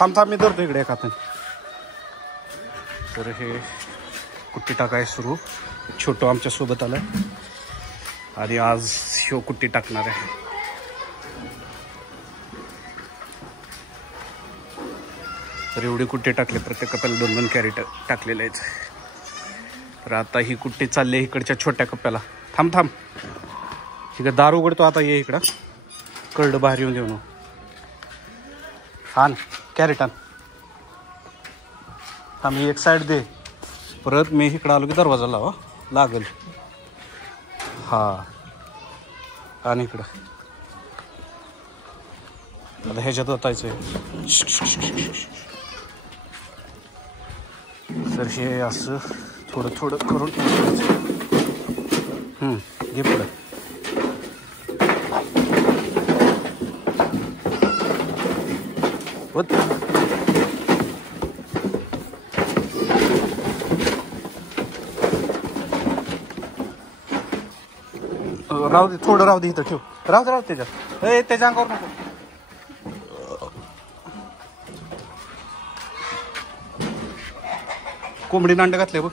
थांब थांब मी धरतो इकडे एका हाताने. तर हे कुट्टी टाकाय सुरू. छोटो आमच्या सोबत आलाय आणि आज शिव कुट्टी टाकणार आहे. तर एवढी कुट्टी टाकली, प्रत्येक कप्प्याला 2-2 कॅरेट टाकलेले आहेत. तर आता ही कुट्टी चालली आहे इकडच्या छोट्या कप्प्याला. थांब थांब इकडे दार उघडतो आता. ये इकडं कळलं बाहेर येऊन देऊ. आण कॅरेट आण. थांब एक साईड दे. परत मी इकडं आलो की दरवाजा लावा लागेल. हा आणि इकडं आता ह्याच्यात ओतायचं. तर हे असं थोडं थोडं करून घे पुढं. राहू दे थोडं, राहू दे इथं ठेव. राहू दे त्याच्यात. त्याच्या अंगावर नको. कोंबडीनं अंडे घातले बघ.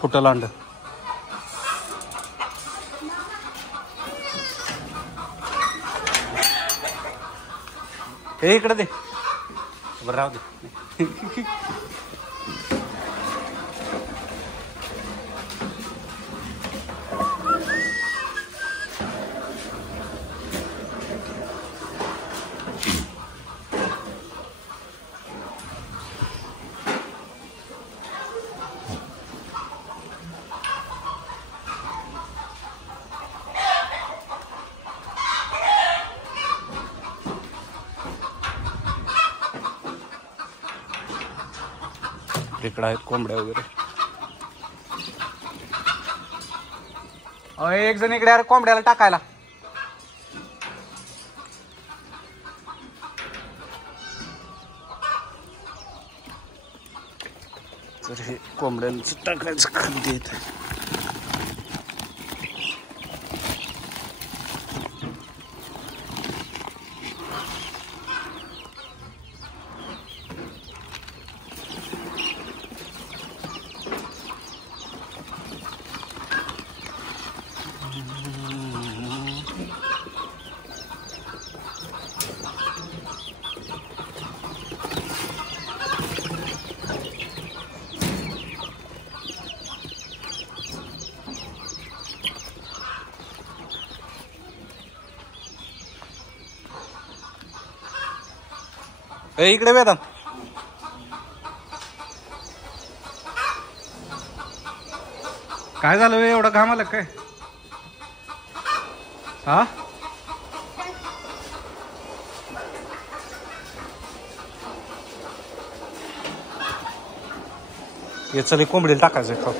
फुटलं अंड. हे इकडे दे. बरं राहू दे. इकडे आहेत कोंबड्या वगैरे. एक जण इकडे कोंबड्याला टाकायला. तर हे कोंबड्यांचं टाकायचं खाली येत. इकडे वेदांत. काय झालं एवढा घाम आला काय? हा हे चल कोंबडीला टाकायचं खाऊ.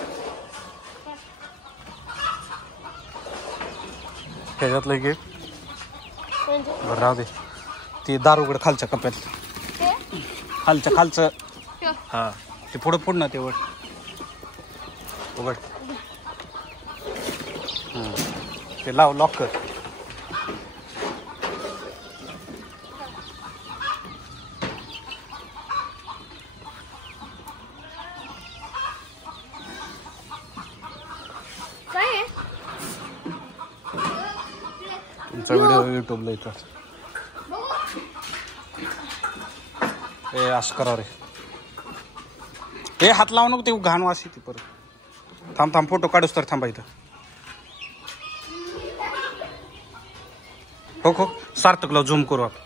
ह्याच्यातलं घे. बरं राहू दे. ते दार उघड खालच्या कप्प्यात. खालचं. हा ते पुढं पुढ ना ते उघड. ते लाव लॉक कर. तुमचा व्हिडिओ युट्यूबला येतात. ए असं करा रे. हे हात लावू नको. ते घाण वास येते परत. थांब फोटो काढूस तर थांबा इथं. हो सार्थकला झूम करू आपण.